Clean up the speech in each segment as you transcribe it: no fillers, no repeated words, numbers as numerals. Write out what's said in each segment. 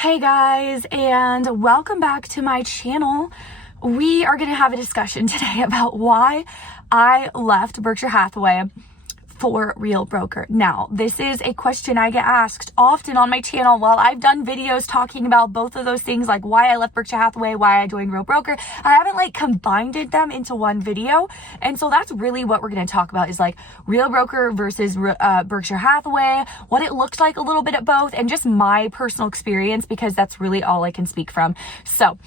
Hey guys, and welcome back to my channel. We are going to have a discussion today about why I left Berkshire Hathaway for Real Broker. Now, this is a question I get asked often on my channel. While I've done videos talking about both of those things, like why I left Berkshire Hathaway, why I joined Real Broker, I haven't combined them into one video. And so that's really what we're going to talk about is Real Broker versus Berkshire Hathaway, what it looks like a little bit at both, and just my personal experience, because that's really all I can speak from. So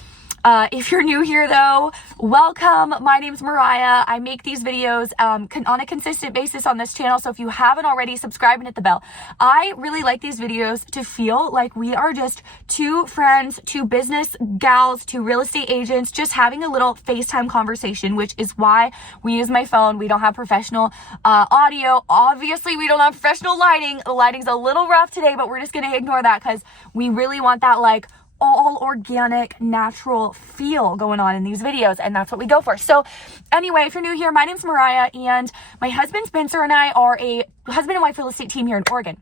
if you're new here though, welcome. My name's Mariah. I make these videos on a consistent basis on this channel. So if you haven't already, subscribe and hit the bell. I really like these videos to feel like we are just two friends, two business gals, two real estate agents, just having a little FaceTime conversation, which is why we use my phone. We don't have professional audio. Obviously, we don't have professional lighting. The lighting's a little rough today, but we're just going to ignore that because we really want that all organic, natural feel going on in these videos, and that's what we go for. So anyway, if you're new here, my name's Mariah, and my husband Spencer and I are a husband and wife real estate team here in Oregon.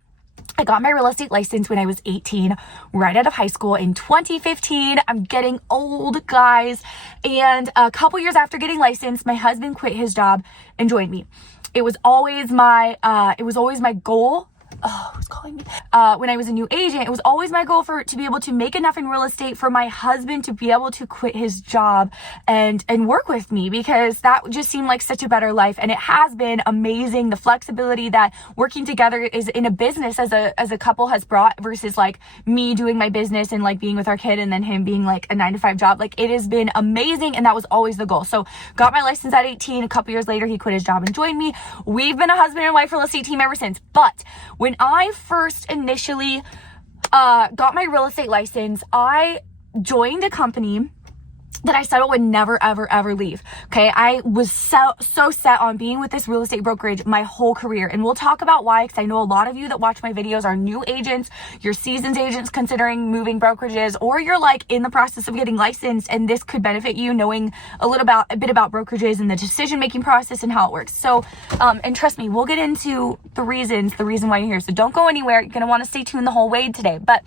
I got my real estate license when I was 18, right out of high school in 2015. I'm getting old, guys. And a couple years after getting licensed, my husband quit his job and joined me. It was always my goal. Oh, who's calling me? When I was a new agent, it was always my goal to be able to make enough in real estate for my husband to be able to quit his job and work with me, because that just seemed like such a better life. And it has been amazing. The flexibility that working together is in a business as a couple has brought versus me doing my business and being with our kid and then him being a 9-to-5 job. It has been amazing. And that was always the goal. So got my license at 18. A couple years later, he quit his job and joined me. We've been a husband and wife real estate team ever since. But when I first initially got my real estate license, I joined a company that I said I would never, ever, ever leave. Okay. I was so set on being with this real estate brokerage my whole career. And we'll talk about why, because I know a lot of you that watch my videos are new agents, you're seasoned agents considering moving brokerages, or you're in the process of getting licensed, and this could benefit you knowing a bit about brokerages and the decision-making process and how it works. So, and trust me, we'll get into the reason why you're here. So don't go anywhere. You're going to want to stay tuned the whole way today. But,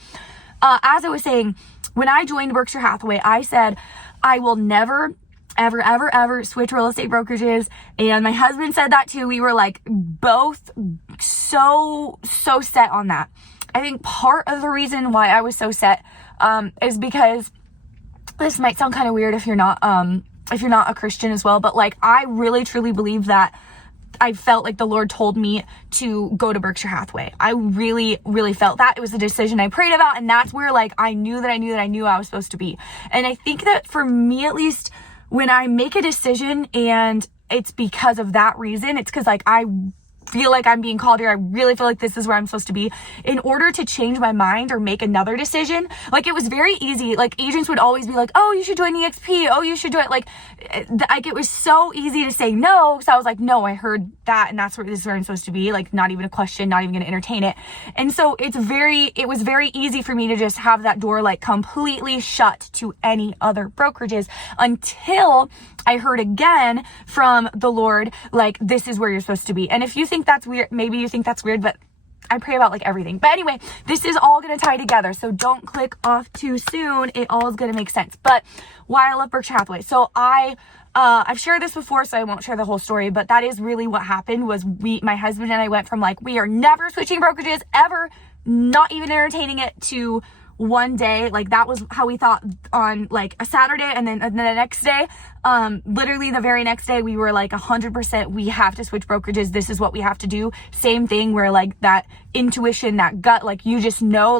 as I was saying, when I joined Berkshire Hathaway, I said, I will never, ever, ever, ever switch real estate brokerages. And my husband said that too. We were both so set on that. I think part of the reason why I was so set is because this might sound kind of weird if you're not a Christian as well, but I really truly believe that I felt like the Lord told me to go to Berkshire Hathaway. I really, really felt that. It was a decision I prayed about, and that's where I knew I was supposed to be. And I think that for me, at least, when I make a decision and it's because of that reason, it's because I feel like I'm being called here, I really feel like this is where I'm supposed to be, in order to change my mind or make another decision. It was very easy. Agents would always be oh, you should join EXP. Oh, you should do it. It was so easy to say no. So I was no, I heard that, and this is where I'm supposed to be. Not even a question, not even going to entertain it. And so it was very easy for me to just have that door completely shut to any other brokerages, until I heard again from the Lord, this is where you're supposed to be. And if you think that's weird, maybe you think that's weird, but I pray about everything. But anyway, this is all going to tie together. So don't click off too soon. It all is going to make sense. But why I love Berkshire Hathaway. So I've shared this before, so I won't share the whole story, but that is really what happened. Was my husband and I went from we are never switching brokerages ever, not even entertaining it, to one day, that was how we thought on a Saturday, and then the next day, literally the very next day, we were 100%, we have to switch brokerages. This is what we have to do. Same thing where that intuition, that gut, you just know,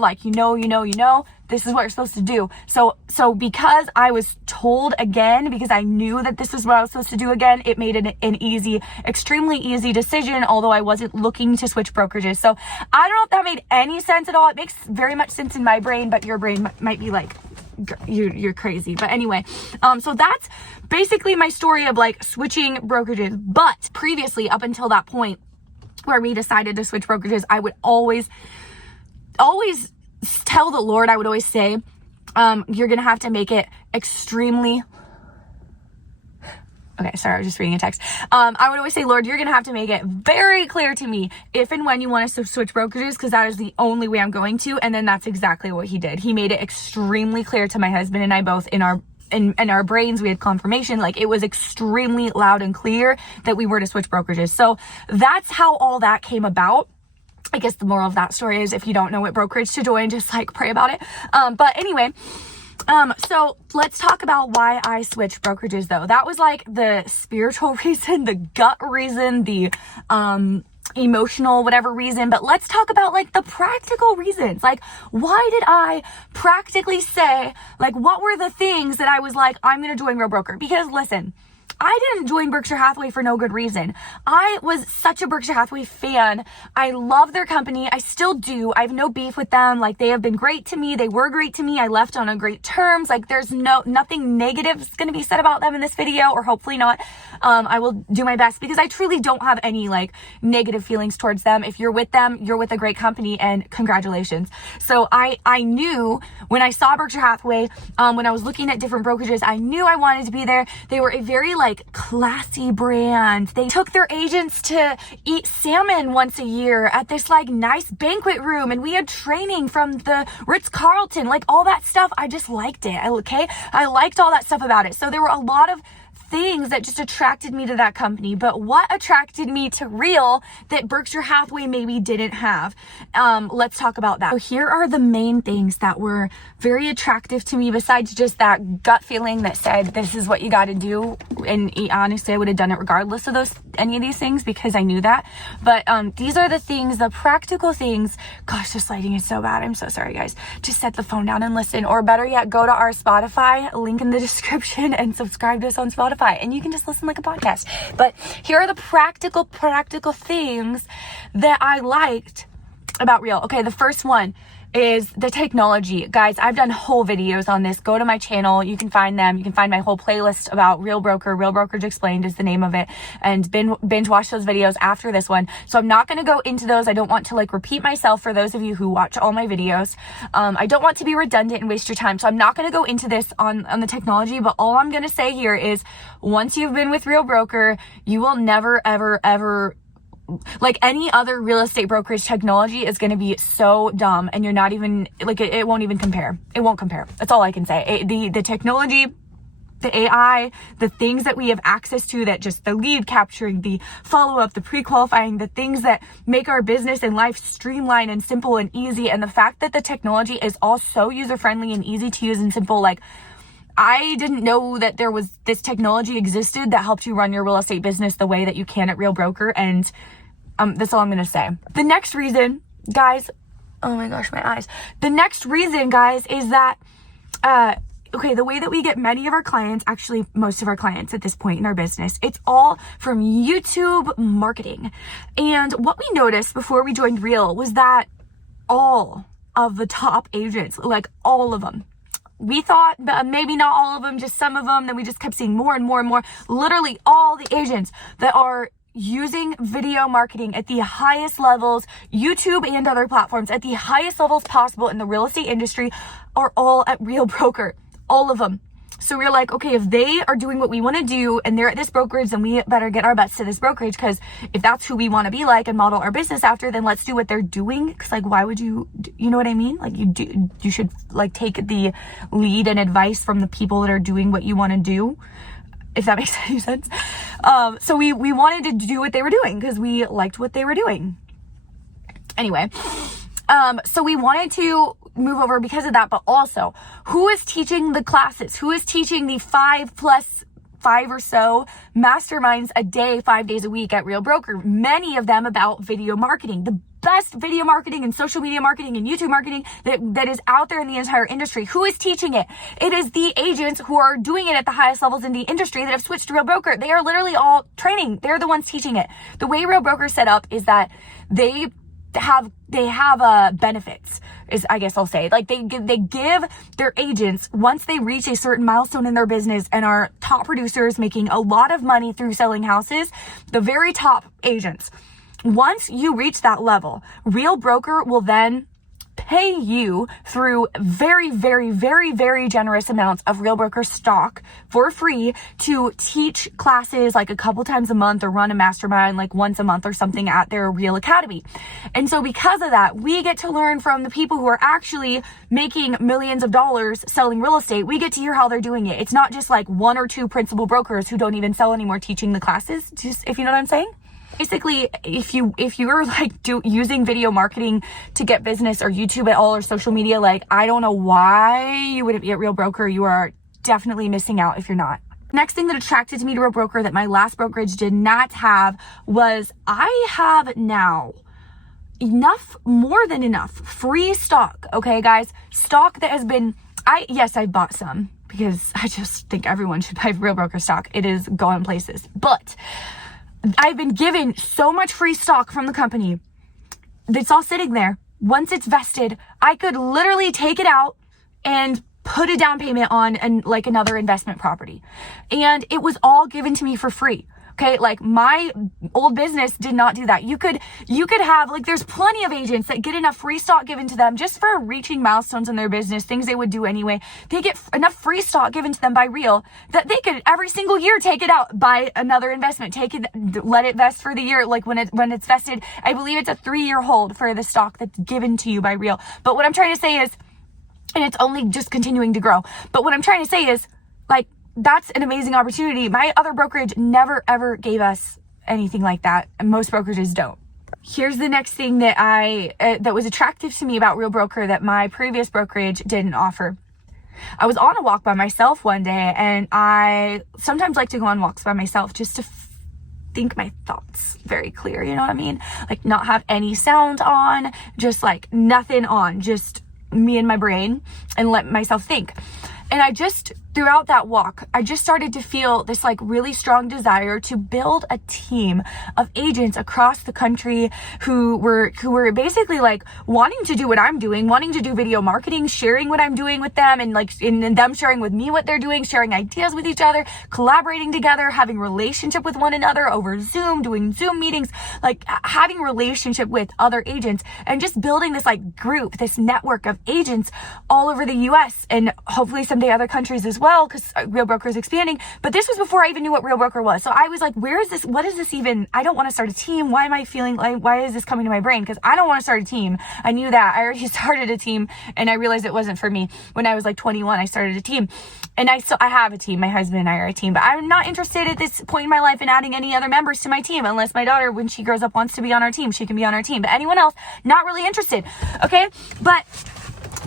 this is what you're supposed to do. So because I was told again, because I knew that this is what I was supposed to do again, it made it an easy, extremely easy decision, although I wasn't looking to switch brokerages. So I don't know if that made any sense at all. It makes very much sense in my brain, but your brain might be you're crazy. But anyway, so that's basically my story of switching brokerages. But previously, up until that point where we decided to switch brokerages, I would always tell the Lord, I would always say, you're going to have to make it extremely Okay, sorry, I was just reading a text. I would always say, Lord, you're going to have to make it very clear to me if and when you want us to switch brokerages, because that is the only way I'm going to. And then that's exactly what he did. He made it extremely clear to my husband and I both in our brains. We had confirmation. Like, it was extremely loud and clear that we were to switch brokerages. So that's how all that came about. I guess the moral of that story is, if you don't know what brokerage to join, just like pray about it. But anyway, so let's talk about why I switched brokerages though. That was like the spiritual reason, the gut reason, the, emotional, whatever reason. But let's talk about like the practical reasons. Like, why did I practically say, like, what were the things that I was like, I'm going to join Real Broker? Because listen, I didn't join Berkshire Hathaway for no good reason. I was such a Berkshire Hathaway fan. I love their company. I still do. I have no beef with them. Like, they have been great to me. They were great to me. I left on a great terms. Like, there's nothing negative is going to be said about them in this video, or hopefully not. I will do my best because I truly don't have any like negative feelings towards them. If you're with them, you're with a great company, and congratulations. So I knew when I saw Berkshire Hathaway, when I was looking at different brokerages, I knew I wanted to be there. They were a very like classy brand. They took their agents to eat salmon once a year at this like nice banquet room, and we had training from the Ritz-Carlton, like all that stuff. I just liked it. I liked all that stuff about it. So there were a lot of things that just attracted me to that company. But what attracted me to Real that Berkshire Hathaway maybe didn't have? Let's talk about that. So here are the main things that were very attractive to me, besides just that gut feeling that said, this is what you got to do. And honestly, I would have done it regardless of any of these things, because I knew that. But these are the things, the practical things. Gosh, this lighting is so bad. I'm so sorry, guys. Just set the phone down and listen, or better yet, go to our Spotify, link in the description, and subscribe to us on Spotify. And you can just listen like a podcast. But here are the practical things that I liked about Real. Okay, the first one is the technology. Guys, I've done whole videos on this. Go to my channel. You can find them. You can find my whole playlist about Real Broker. Real Brokerage Explained is the name of it. And binge watch those videos after this one. So I'm not going to go into those. I don't want to like repeat myself for those of you who watch all my videos. I don't want to be redundant and waste your time. So I'm not going to go into this on the technology, but all I'm going to say here is, once you've been with Real Broker, you will never, ever, ever, like any other real estate brokerage technology is going to be so dumb, and you're not even like, it won't even compare. It won't compare. That's all I can say. The technology, the AI, the things that we have access to, that just the lead capturing, the follow-up, the pre-qualifying, the things that make our business and life streamlined and simple and easy. And the fact that the technology is all so user-friendly and easy to use and simple. Like, I didn't know that there was this technology existed that helped you run your real estate business the way that you can at Real Broker. And that's all I'm going to say. The next reason, guys, oh my gosh, my eyes. The next reason, guys, is that, okay, the way that we get many of our clients, actually most of our clients at this point in our business, it's all from YouTube marketing. And what we noticed before we joined Real was that all of the top agents, like all of them, we thought maybe not all of them, just some of them, then we just kept seeing more and more and more. Literally all the agents that are using video marketing at the highest levels, YouTube and other platforms, at the highest levels possible in the real estate industry, are all at Real Broker. All of them. So we're like, okay, if they are doing what we want to do and they're at this brokerage, then we better get our butts to this brokerage, because if that's who we want to be like and model our business after, then let's do what they're doing. Because like, why would you know what I mean? Like, you should like take the lead and advice from the people that are doing what you want to do, if that makes any sense. So we wanted to do what they were doing because we liked what they were doing. Anyway, so we wanted to move over because of that, but also who is teaching the classes? Who is teaching the 5 or so masterminds a day, 5 days a week at Real Broker? Many of them about video marketing, the best video marketing and social media marketing and YouTube marketing that is out there in the entire industry. Who is teaching it? It is the agents who are doing it at the highest levels in the industry that have switched to Real Broker. They are literally all training. They're the ones teaching it. The way Real Broker is set up is that they have benefits, is I guess I'll say. Like they give their agents, once they reach a certain milestone in their business and are top producers making a lot of money through selling houses, the very top agents, once you reach that level, Real Broker will then pay you through very, very, very, very generous amounts of Real Broker stock for free to teach classes like a couple times a month or run a mastermind like once a month or something at their Real Academy. And so because of that, we get to learn from the people who are actually making millions of dollars selling real estate. We get to hear how they're doing it. It's not just like one or two principal brokers who don't even sell anymore teaching the classes, just if you know what I'm saying. Basically, if you're like using video marketing to get business or YouTube at all or social media, like I don't know why you wouldn't be at Real Broker. You are definitely missing out if you're not. Next thing that attracted me to Real Broker that my last brokerage did not have was I have now more than enough free stock. Okay, guys, stock that has been, I bought some because I just think everyone should buy Real Broker stock. It is going places, but I've been given so much free stock from the company that's all sitting there. Once it's vested, I could literally take it out and put a down payment on and like another investment property. And it was all given to me for free. Okay, like my old business did not do that. You could have, like, there's plenty of agents that get enough free stock given to them just for reaching milestones in their business, things they would do anyway. They get enough free stock given to them by Real that they could every single year take it out, buy another investment, take it, let it vest for the year. Like when it's vested, I believe it's a 3-year hold for the stock that's given to you by Real. But what I'm trying to say is, and it's only just continuing to grow. But what I'm trying to say is, like, that's an amazing opportunity. My other brokerage never ever gave us anything like that, and most brokerages don't. Here's the next thing that that was attractive to me about Real Broker that my previous brokerage didn't offer. I was on a walk by myself one day, and I sometimes like to go on walks by myself just to think my thoughts very clear, you know what I mean? Like not have any sound on, just like nothing on, just me and my brain, and let myself think. And throughout that walk, I just started to feel this like really strong desire to build a team of agents across the country who were basically like wanting to do what I'm doing, wanting to do video marketing, sharing what I'm doing with them, and like and them sharing with me what they're doing, sharing ideas with each other, collaborating together, having relationship with one another over Zoom, doing Zoom meetings, like having relationship with other agents, and just building this like group, this network of agents all over the US and hopefully someday other countries as well, because Real Broker is expanding. But this was before I even knew what Real Broker was. So I was like, where is this? What is this even? I don't want to start a team. Why am I feeling like, why is this coming to my brain? Because I don't want to start a team. I knew that. I already started a team, and I realized it wasn't for me. When I was like 21, I started a team, and I have a team. My husband and I are a team, but I'm not interested at this point in my life in adding any other members to my team, unless my daughter, when she grows up, wants to be on our team. She can be on our team, but anyone else, not really interested. Okay. But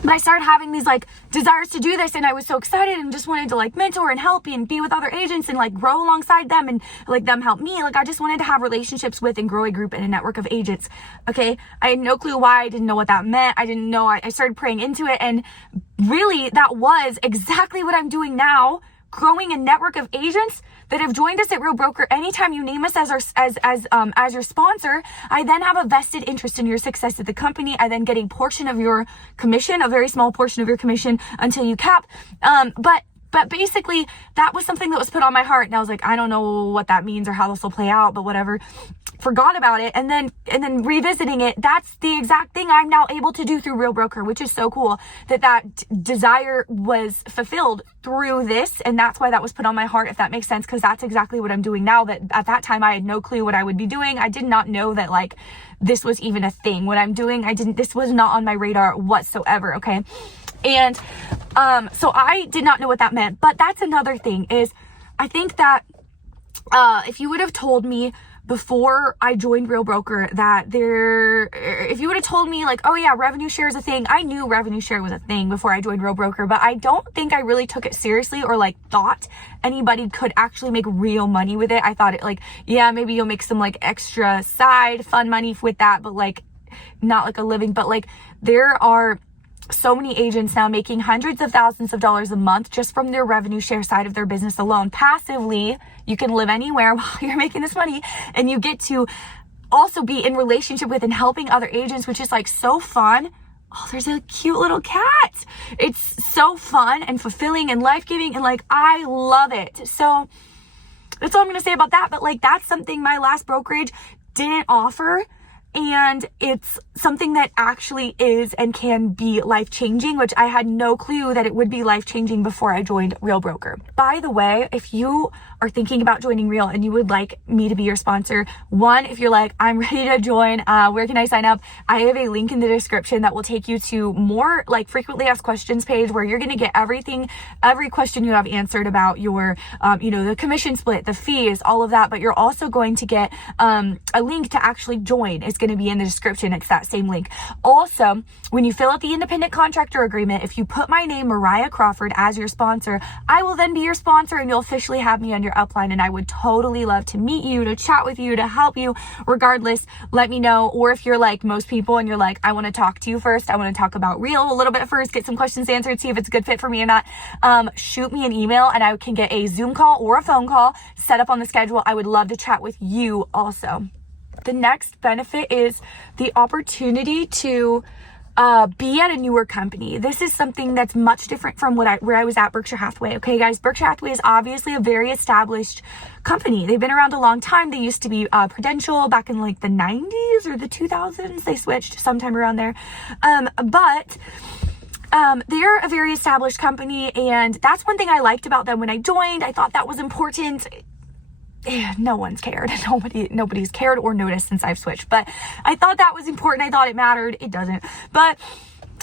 I started having these like desires to do this, and I was so excited and just wanted to like mentor and help and be with other agents and like grow alongside them and like them help me. Like I just wanted to have relationships with and grow a group and a network of agents. Okay. I had no clue why. I didn't know what that meant. I didn't know. I started praying into it, and really that was exactly what I'm doing now, growing a network of agents that have joined us at Real Broker. Anytime you name us as your sponsor, I then have a vested interest in your success at the company. I then get a portion of your commission, a very small portion of your commission until you cap. But basically that was something that was put on my heart, and I was like, I don't know what that means or how this will play out, but whatever. Forgot about it, and then revisiting it, that's the exact thing I'm now able to do through Real Broker, which is so cool that desire was fulfilled through this, and that's why that was put on my heart, if that makes sense, because that's exactly what I'm doing now. That at that time I had no clue what I would be doing. I did not know that like this was even a thing. What I'm doing, this was not on my radar whatsoever. Okay. And so I did not know what that meant. But that's another thing, is I think that if you would have told me before I joined Real Broker if you would have told me like, oh yeah, revenue share is a thing. I knew revenue share was a thing before I joined Real Broker, but I don't think I really took it seriously or like thought anybody could actually make real money with it. I thought it like, yeah, maybe you'll make some like extra side fun money with that, but like not like a living. But like there are so many agents now making hundreds of thousands of dollars a month just from their revenue share side of their business alone. Passively, you can live anywhere while you're making this money, and you get to also be in relationship with and helping other agents, which is like so fun. Oh, there's a cute little cat. It's so fun and fulfilling and life-giving, and like I love it. So that's all I'm going to say about that. But like that's something my last brokerage didn't offer. And it's something that actually is and can be life-changing, which I had no clue that it would be life-changing before I joined Real Broker. By the way, if you are thinking about joining Real and you would like me to be your sponsor, one, if you're like, I'm ready to join, where can I sign up? I have a link in the description that will take you to more like frequently asked questions page where you're going to get every question you have answered about your, the commission split, the fees, all of that. But you're also going to get a link to actually join. It's going to be in the description. It's that same link. Also, when you fill out the independent contractor agreement, if you put my name, Mariah Crawford, as your sponsor, I will then be your sponsor and you'll officially have me on your upline. And I would totally love to meet you, to chat with you, to help you. Regardless, let me know. Or if you're like most people and you're like, I want to talk to you first, I want to talk about Real a little bit first, get some questions answered, see if it's a good fit for me or not, shoot me an email and I can get a Zoom call or a phone call set up on the schedule. I would love to chat with you also. The next benefit is the opportunity to be at a newer company. This is something that's much different from where I was at Berkshire Hathaway. Okay, guys, Berkshire Hathaway is obviously a very established company. They've been around a long time. They used to be Prudential back in like the 90s or the 2000s. They switched sometime around there. But they're a very established company, and that's one thing I liked about them when I joined. I thought that was important. No one's cared. Nobody's cared or noticed since I've switched, but I thought that was important. I thought it mattered. It doesn't. But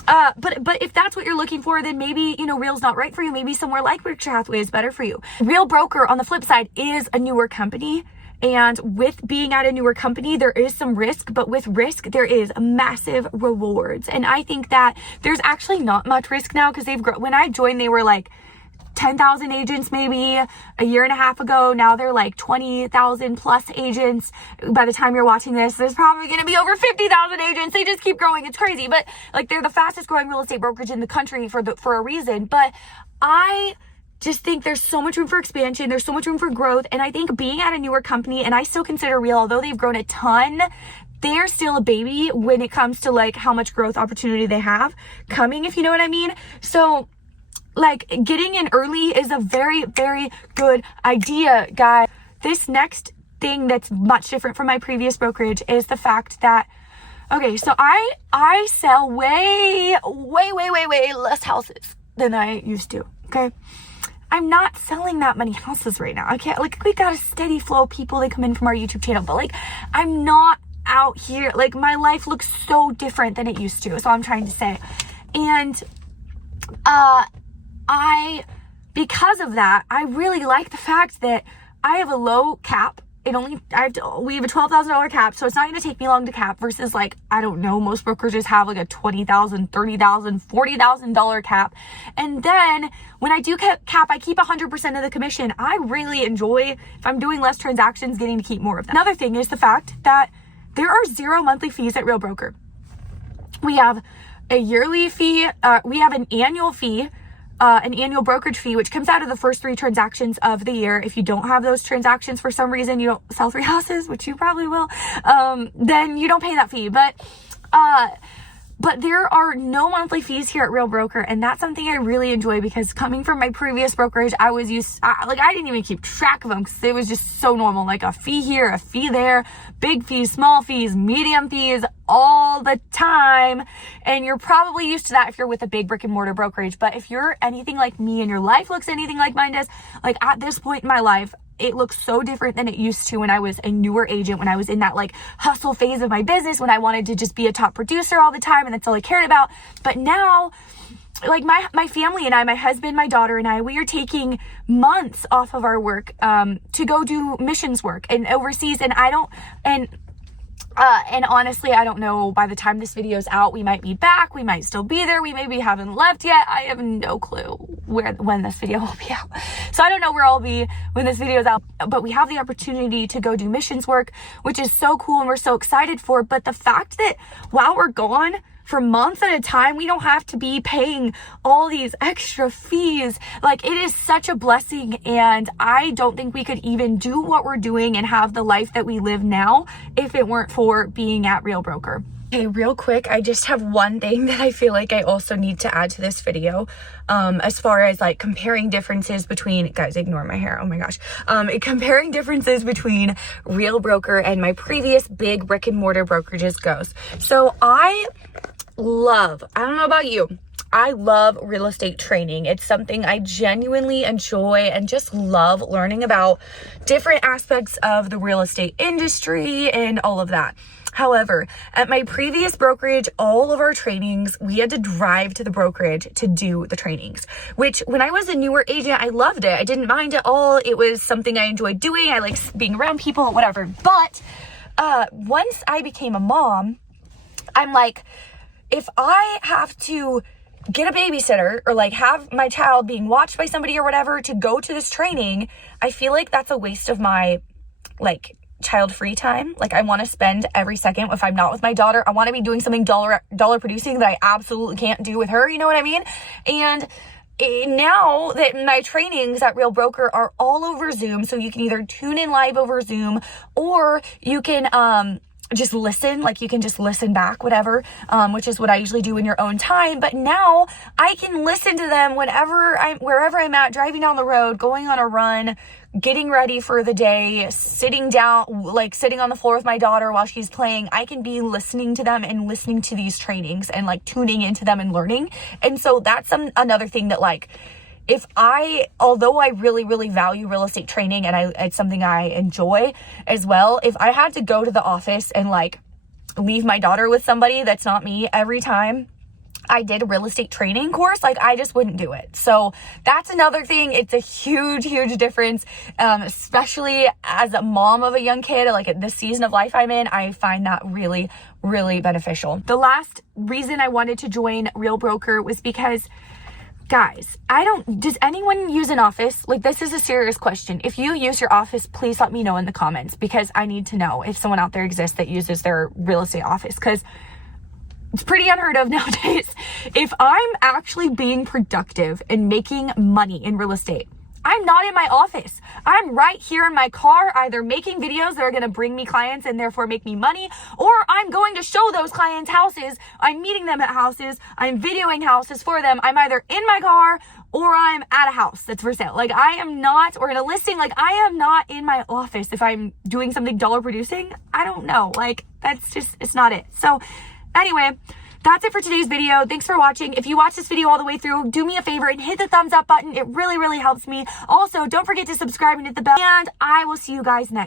if that's what you're looking for, then maybe, Real's not right for you. Maybe somewhere like Berkshire Hathaway is better for you. Real Broker, on the flip side, is a newer company. And with being at a newer company, there is some risk, but with risk, there is massive rewards. And I think that there's actually not much risk now because when I joined, they were like 10,000 agents maybe a year and a half ago. Now they're like 20,000 plus agents. By the time you're watching this, there's probably going to be over 50,000 agents. They just keep growing. It's crazy. But like they're the fastest growing real estate brokerage in the country for a reason. But I just think there's so much room for expansion. There's so much room for growth. And I think being at a newer company, and I still consider Real, although they've grown a ton, they're still a baby when it comes to like how much growth opportunity they have coming, if you know what I mean. So like getting in early is a very, very good idea, guys. This next thing that's much different from my previous brokerage is the fact that, okay, so I sell way less houses than I used to, okay? I'm not selling that many houses right now. I can't, like, we got a steady flow of people that come in from our YouTube channel, but like, I'm not out here, like, my life looks so different than it used to, so I'm trying to say. And, because of that, I really like the fact that I have a low cap. We have a $12,000 cap, so it's not going to take me long to cap versus like, I don't know, most brokerages have like a $20,000, $30,000, $40,000 cap. And then when I do cap, I keep 100% of the commission. I really enjoy, if I'm doing less transactions, getting to keep more of that. Another thing is the fact that there are 0 monthly fees at Real Broker. We have a yearly fee, we have an annual fee, an annual brokerage fee, which comes out of the first 3 transactions of the year. If you don't have those transactions for some reason, you don't sell 3 houses, which you probably will, then you don't pay that fee. But there are no monthly fees here at Real Broker, and that's something I really enjoy because coming from my previous brokerage, I didn't even keep track of them because it was just so normal, like a fee here, a fee there, big fees, small fees, medium fees, all the time. And you're probably used to that if you're with a big brick and mortar brokerage. But if you're anything like me and your life looks anything like mine does, like at this point in my life, it looks so different than it used to when I was a newer agent, when I was in that like hustle phase of my business, when I wanted to just be a top producer all the time and that's all I cared about. But now, like my family and I, my husband, my daughter and I, we are taking months off of our work to go do missions work and overseas. And honestly, I don't know, by the time this video is out, we might be back, we might still be there, we maybe haven't left yet. I have no clue when this video will be out. So I don't know where I'll be when this video is out, but we have the opportunity to go do missions work, which is so cool and we're so excited for. But the fact that while we're gone for months at a time, we don't have to be paying all these extra fees. Like, it is such a blessing, and I don't think we could even do what we're doing and have the life that we live now if it weren't for being at Real Broker. Okay, real quick, I just have one thing that I feel like I also need to add to this video, as far as like comparing differences between, guys, ignore my hair, oh my gosh, comparing differences between Real Broker and my previous big brick and mortar brokerages goes. So I don't know about you, I love real estate training. It's something I genuinely enjoy and just love learning about different aspects of the real estate industry and all of that. However, at my previous brokerage, all of our trainings, we had to drive to the brokerage to do the trainings, which when I was a newer agent, I loved it. I didn't mind at all. It was something I enjoyed doing. I like being around people, whatever. But once I became a mom, I'm like, if I have to get a babysitter or like have my child being watched by somebody or whatever to go to this training, I feel like that's a waste of my like child free time. Like I want to spend every second, if I'm not with my daughter, I want to be doing something dollar producing that I absolutely can't do with her, you know what I mean? And now that my trainings at Real Broker are all over Zoom, so you can either tune in live over Zoom or you can just listen, like you can just listen back, whatever, which is what I usually do in your own time. But now I can listen to them wherever I'm at, driving down the road, going on a run, getting ready for the day, sitting down, like sitting on the floor with my daughter while she's playing. I can be listening to them and listening to these trainings and like tuning into them and learning. And so that's another thing that like, although I really, really value real estate training and it's something I enjoy as well, if I had to go to the office and like leave my daughter with somebody that's not me every time I did a real estate training course, like I just wouldn't do it. So that's another thing. It's a huge, huge difference, especially as a mom of a young kid, like at this season of life I'm in, I find that really, really beneficial. The last reason I wanted to join Real Broker was because, guys, does anyone use an office? Like, this is a serious question. If you use your office, please let me know in the comments, because I need to know if someone out there exists that uses their real estate office, because it's pretty unheard of nowadays. If I'm actually being productive and making money in real estate, I'm not in my office. I'm right here in my car, either making videos that are going to bring me clients and therefore make me money, or I'm going to show those clients houses. I'm meeting them at houses. I'm videoing houses for them. I'm either in my car or I'm at a house that's for sale. Like I am not, or in a listing, like I am not in my office. If I'm doing something dollar producing, I don't know. Like that's just, it's not it. So anyway, that's it for today's video. Thanks for watching. If you watch this video all the way through, do me a favor and hit the thumbs up button. It really, really helps me. Also, don't forget to subscribe and hit the bell. And I will see you guys next.